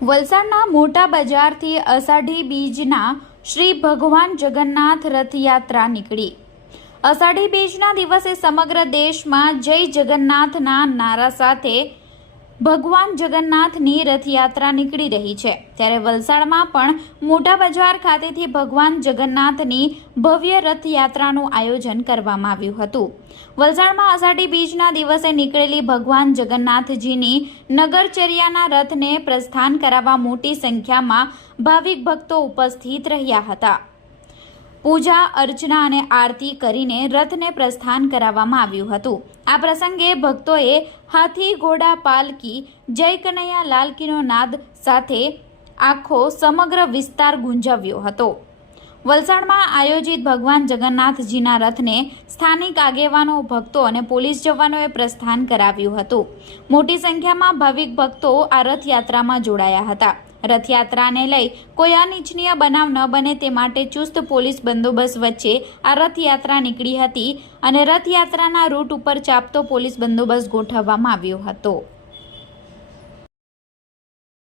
વલસાડના મોટા બજારથી અષાઢી બીજના શ્રી ભગવાન જગન્નાથ રથયાત્રા નીકળી। અષાઢી બીજના દિવસે સમગ્ર દેશમાં જય જગન્નાથના નારા સાથે ભગવાન જગન્નાથની રથયાત્રા નીકળી રહી છે, ત્યારે વલસાડમાં પણ મોટા બજાર ખાતેથી ભગવાન જગન્નાથની ભવ્ય રથયાત્રાનું આયોજન કરવામાં આવ્યું હતું। વલસાડમાં અષાઢી બીજના દિવસે નીકળેલી ભગવાન જગન્નાથજીની નગરચર્યાના રથને પ્રસ્થાન કરાવવા મોટી સંખ્યામાં ભાવિક ભક્તો ઉપસ્થિત રહ્યા હતા। પૂજા અર્ચના અને આરતી કરીને રથને પ્રસ્થાન કરાવવામાં આવ્યું હતું। આ પ્રસંગે ભક્તોએ હાથી ઘોડા પાલકી જય કનૈયા લાલ કીનો નાદ સાથે આખો સમગ્ર વિસ્તાર ગુંજાવ્યો હતો। વલસાડમાં આયોજિત ભગવાન જગન્નાથજીના રથને સ્થાનિક આગેવાનો, ભક્તો અને પોલીસ જવાનોએ પ્રસ્થાન કરાવ્યું હતું। મોટી સંખ્યામાં ભાવિક ભક્તો આ રથયાત્રામાં જોડાયા હતા। રથયાત્રાને લઈ કોઈ અનિચ્છનીય બનાવ ન બને તે માટે ચુસ્ત પોલીસ બંદોબસ્ત વચ્ચે આ રથયાત્રા નીકળી હતી અને રથયાત્રાના રૂટ ઉપર ચાપતો પોલીસ બંદોબસ્ત ગોઠવવામાં આવ્યો હતો।